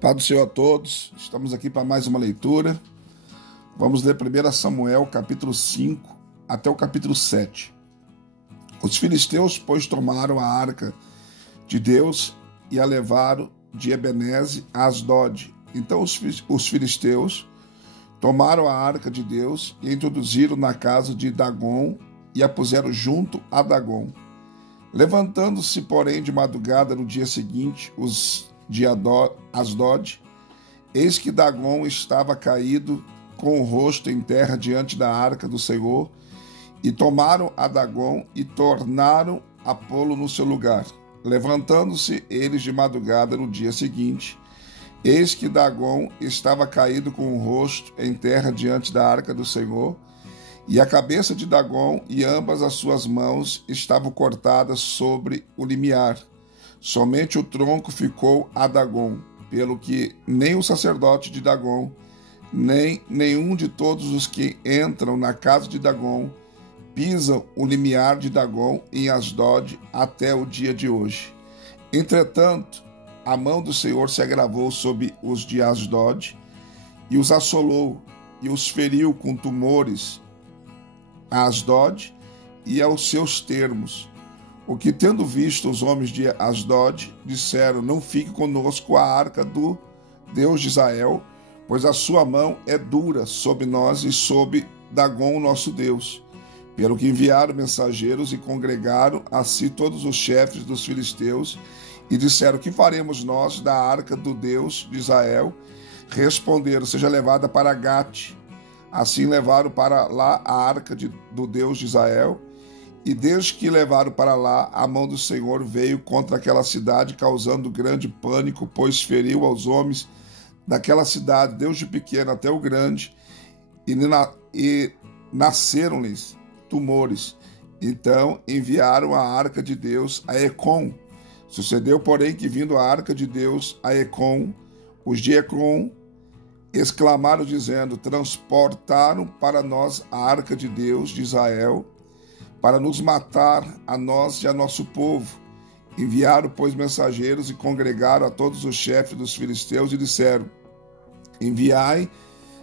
Paz do Senhor a todos, estamos aqui para mais uma leitura. Vamos ler 1 Samuel, capítulo 5, até o capítulo 7. Os filisteus, pois, tomaram a arca de Deus e a levaram de Ebenezer a Asdod. Então os filisteus tomaram a arca de Deus e a introduziram na casa de Dagon e a puseram junto a Dagon. Levantando-se, porém, de madrugada no dia seguinte, os de Asdod, eis que Dagon estava caído com o rosto em terra diante da arca do Senhor, e tomaram a Dagon e tornaram a pô-lo no seu lugar. Levantando-se eles de madrugada no dia seguinte, eis que Dagon estava caído com o rosto em terra diante da arca do Senhor, e a cabeça de Dagon e ambas as suas mãos estavam cortadas sobre o limiar. Somente o tronco ficou a Dagon, pelo que nem o sacerdote de Dagon, nem nenhum de todos os que entram na casa de Dagon, pisam o limiar de Dagon em Asdod até o dia de hoje. Entretanto, a mão do Senhor se agravou sobre os de Asdod, e os assolou, e os feriu com tumores a Asdod e aos seus termos. O que, tendo visto os homens de Asdod, disseram: não fique conosco a arca do Deus de Israel, pois a sua mão é dura sobre nós e sobre Dagon, nosso Deus. Pelo que enviaram mensageiros e congregaram a si todos os chefes dos filisteus e disseram: que faremos nós da arca do Deus de Israel? Responderam: seja levada para Gate. Assim levaram para lá a arca do Deus de Israel, e desde que levaram para lá, a mão do Senhor veio contra aquela cidade, causando grande pânico, pois feriu aos homens daquela cidade, desde o pequeno até o grande, e nasceram-lhes tumores. Então enviaram a arca de Deus a Ecrom. Sucedeu, porém, que vindo a arca de Deus a Ecrom, os de Ecrom exclamaram, dizendo: transportaram para nós a arca de Deus de Israel, para nos matar a nós e a nosso povo. Enviaram, pois, mensageiros e congregaram a todos os chefes dos filisteus e disseram: enviai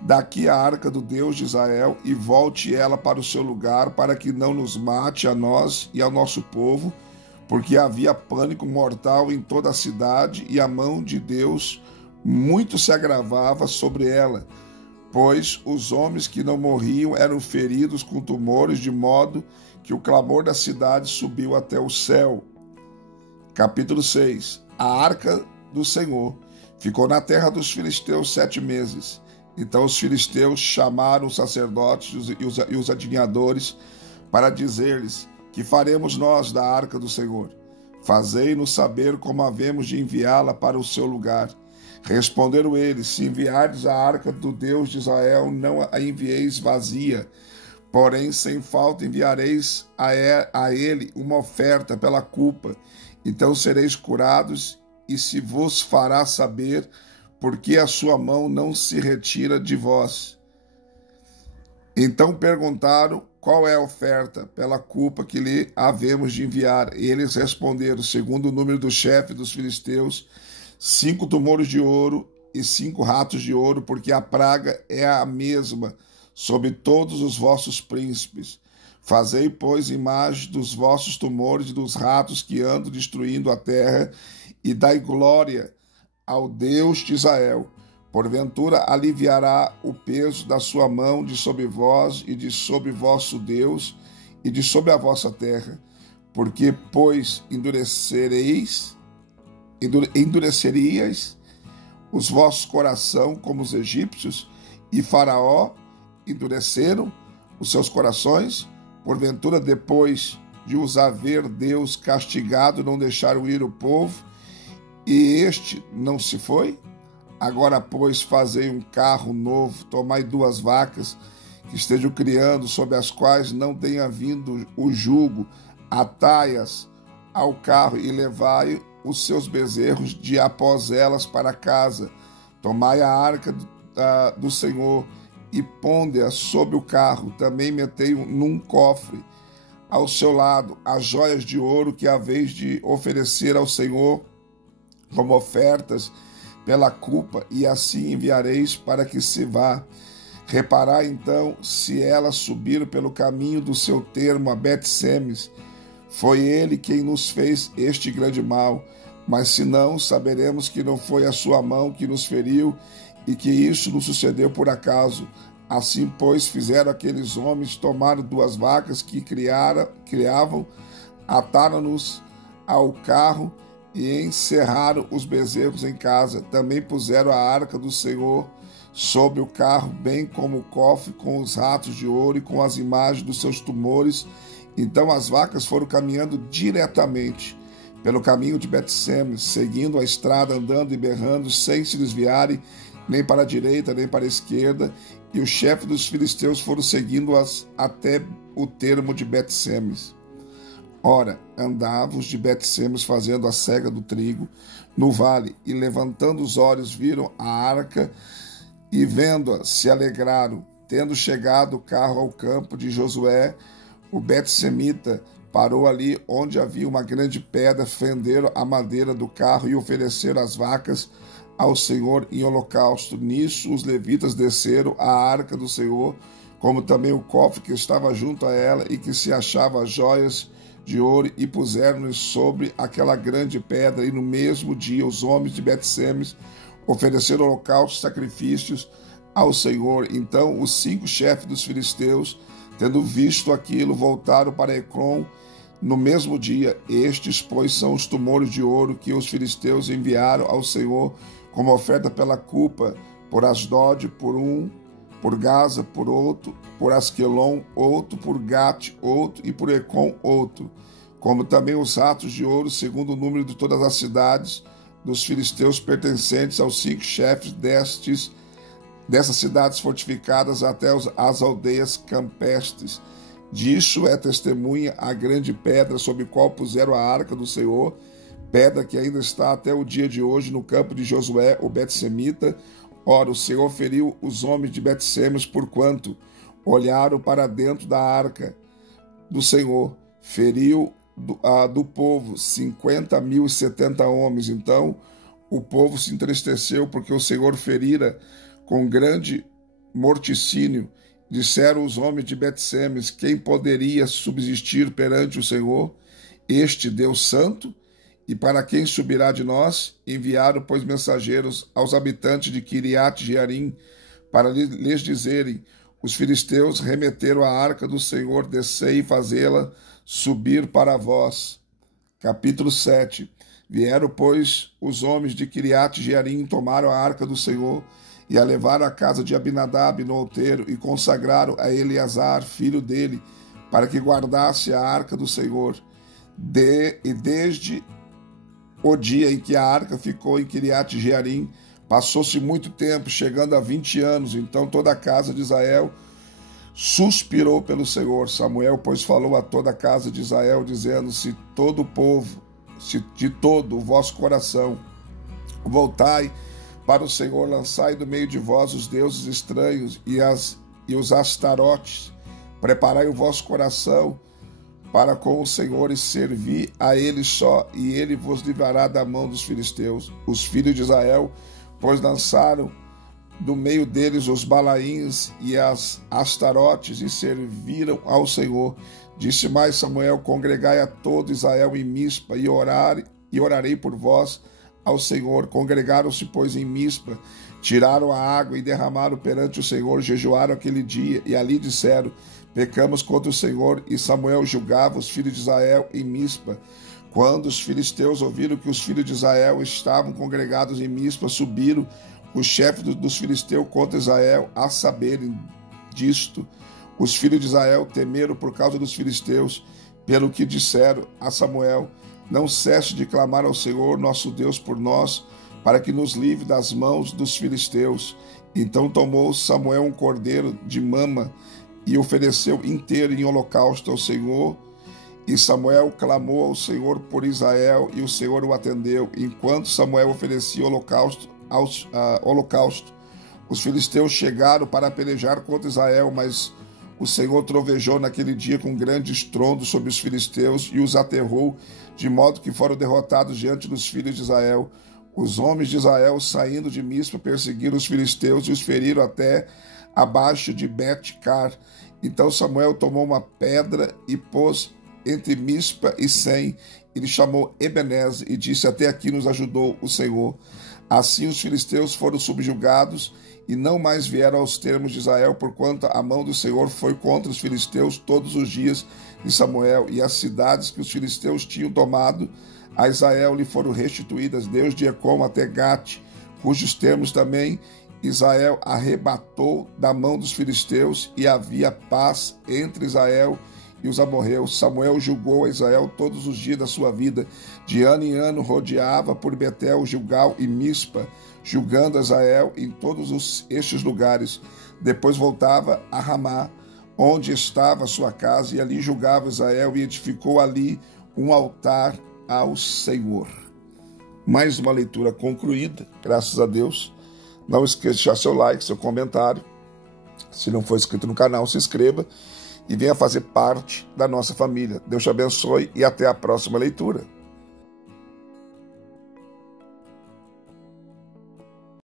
daqui a arca do Deus de Israel e volte ela para o seu lugar, para que não nos mate a nós e ao nosso povo, porque havia pânico mortal em toda a cidade e a mão de Deus muito se agravava sobre ela, pois os homens que não morriam eram feridos com tumores, de modo que o clamor da cidade subiu até o céu. Capítulo 6. A arca do Senhor ficou na terra dos filisteus 7 meses. Então os filisteus chamaram os sacerdotes e os adivinhadores para dizer-lhes: que faremos nós da arca do Senhor? Fazei-nos saber como havemos de enviá-la para o seu lugar. Responderam eles: se enviardes a arca do Deus de Israel, não a envieis vazia, porém sem falta enviareis a ele uma oferta pela culpa. Então sereis curados, e se vos fará saber porque a sua mão não se retira de vós. Então perguntaram: qual é a oferta pela culpa que lhe havemos de enviar? E eles responderam, segundo o número do chefe dos filisteus, 5 tumores de ouro e 5 ratos de ouro, porque a praga é a mesma sobre todos os vossos príncipes. Fazei, pois, imagem dos vossos tumores e dos ratos que andam destruindo a terra, e dai glória ao Deus de Israel. Porventura aliviará o peso da sua mão de sobre vós e de sobre vosso Deus e de sobre a vossa terra, porque, pois, endureceríeis os vossos coração como os egípcios, e Faraó endureceram os seus corações. Porventura, depois de os haver Deus castigado, não deixaram ir o povo, e este não se foi? Agora, pois, fazei um carro novo, tomai 2 vacas que estejam criando, sobre as quais não tenha vindo o jugo, atai-as ao carro e levai os seus bezerros de após elas para casa. Tomai a arca do Senhor e ponde-a sobre o carro. Também metei num cofre ao seu lado as joias de ouro que haveis de oferecer ao Senhor como ofertas pela culpa, e assim enviareis para que se vá. Reparai então, se ela subir pelo caminho do seu termo a Bet-Semes, foi ele quem nos fez este grande mal, mas se não, saberemos que não foi a sua mão que nos feriu e que isso nos sucedeu por acaso. Assim, pois, fizeram aqueles homens, tomaram 2 vacas que criavam, ataram-nos ao carro e encerraram os bezerros em casa. Também puseram a arca do Senhor sobre o carro, bem como o cofre com os ratos de ouro e com as imagens dos seus tumores. Então as vacas foram caminhando diretamente pelo caminho de Bet-Semes, seguindo a estrada, andando e berrando, sem se desviarem nem para a direita, nem para a esquerda, e o chefe dos filisteus foram seguindo-as até o termo de Bet-Semes. Ora, andavam os de Bet-Semes fazendo a cega do trigo no vale, e levantando os olhos viram a arca, e vendo-a se alegraram. Tendo chegado o carro ao campo de Josué, o Bet-Semita parou ali onde havia uma grande pedra, fenderam a madeira do carro e ofereceram as vacas ao Senhor em holocausto. Nisso os levitas desceram a arca do Senhor, como também o cofre que estava junto a ela e que se achava joias de ouro, e puseram-nos sobre aquela grande pedra. E no mesmo dia os homens de Bet-Semes ofereceram holocaustos e sacrifícios ao Senhor. Então os 5 chefes dos filisteus, tendo visto aquilo, voltaram para Ecrom no mesmo dia. Estes, pois, são os tumores de ouro que os filisteus enviaram ao Senhor como oferta pela culpa, por Asdod, por um, por Gaza, por outro, por Asquelon, outro, por Gate, outro, e por Ecrom, outro, como também os ratos de ouro, segundo o número de todas as cidades dos filisteus pertencentes aos 5 chefes dessas cidades fortificadas até as aldeias campestres. Disso é testemunha a grande pedra sobre a qual puseram a arca do Senhor, pedra que ainda está até o dia de hoje no campo de Josué, o Bet-Semita. Ora, o Senhor feriu os homens de Bet-Semes, porquanto olharam para dentro da arca do Senhor. Feriu do povo 50.070 homens. Então o povo se entristeceu, porque o Senhor ferira com grande morticínio. Disseram os homens de Bet-Semes: quem poderia subsistir perante o Senhor, este Deus santo? E para quem subirá de nós? Enviaram, pois, mensageiros aos habitantes de Quiriate-Jearim, para lhes dizerem: os filisteus remeteram a arca do Senhor, descei e fazê-la subir para vós. Capítulo 7. Vieram, pois, os homens de Quiriate-Jearim, tomaram a arca do Senhor, e a levaram à casa de Abinadab no outeiro, e consagraram a Eleazar, filho dele, para que guardasse a arca do Senhor. E desde o dia em que a arca ficou em Quiriate-Jearim, passou-se muito tempo, chegando a 20 anos. Então toda a casa de Israel suspirou pelo Senhor. Samuel, pois, falou a toda a casa de Israel, dizendo: se todo o povo, se de todo o vosso coração voltai para o Senhor, lançai do meio de vós os deuses estranhos e os astarotes, preparai o vosso coração para com o Senhor e servi a ele só, e ele vos livrará da mão dos filisteus. Os filhos de Israel, pois, lançaram do meio deles os Balaíns e as Astarotes, e serviram ao Senhor. Disse mais Samuel: congregai a todo Israel em Mispa, e orarei por vós ao Senhor. Congregaram-se, pois, em Mispa, tiraram a água e derramaram perante o Senhor, jejuaram aquele dia, e ali disseram: pecamos contra o Senhor. E Samuel julgava os filhos de Israel em Mispa. Quando os filisteus ouviram que os filhos de Israel estavam congregados em Mispa, subiram os chefes dos filisteus contra Israel. A saberem disto, os filhos de Israel temeram por causa dos filisteus, pelo que disseram a Samuel: não cesse de clamar ao Senhor nosso Deus por nós, para que nos livre das mãos dos filisteus. Então tomou Samuel um cordeiro de mama e ofereceu inteiro em holocausto ao Senhor. E Samuel clamou ao Senhor por Israel, e o Senhor o atendeu. Enquanto Samuel oferecia holocausto, os filisteus chegaram para pelejar contra Israel, mas o Senhor trovejou naquele dia com grande estrondo sobre os filisteus e os aterrou, de modo que foram derrotados diante dos filhos de Israel. Os homens de Israel, saindo de Mispa, perseguiram os filisteus e os feriram até abaixo de Bet-car. Então Samuel tomou uma pedra e pôs entre Mispa e Sem, e lhe chamou Ebenezer, e disse: até aqui nos ajudou o Senhor. Assim os filisteus foram subjugados, e não mais vieram aos termos de Israel, porquanto a mão do Senhor foi contra os filisteus todos os dias de Samuel, e as cidades que os filisteus tinham tomado a Israel lhe foram restituídas, desde Ecom até Gate, cujos termos também Israel arrebatou da mão dos filisteus, e havia paz entre Israel e os amorreus. Samuel julgou a Israel todos os dias da sua vida. De ano em ano rodeava por Betel, Gilgal e Mispa, julgando a Israel em todos estes lugares. Depois voltava a Ramá, onde estava a sua casa, e ali julgava Israel, e edificou ali um altar ao Senhor. Mais uma leitura concluída, graças a Deus. Não esqueça de deixar seu like, seu comentário. Se não for inscrito no canal, se inscreva e venha fazer parte da nossa família. Deus te abençoe e até a próxima leitura.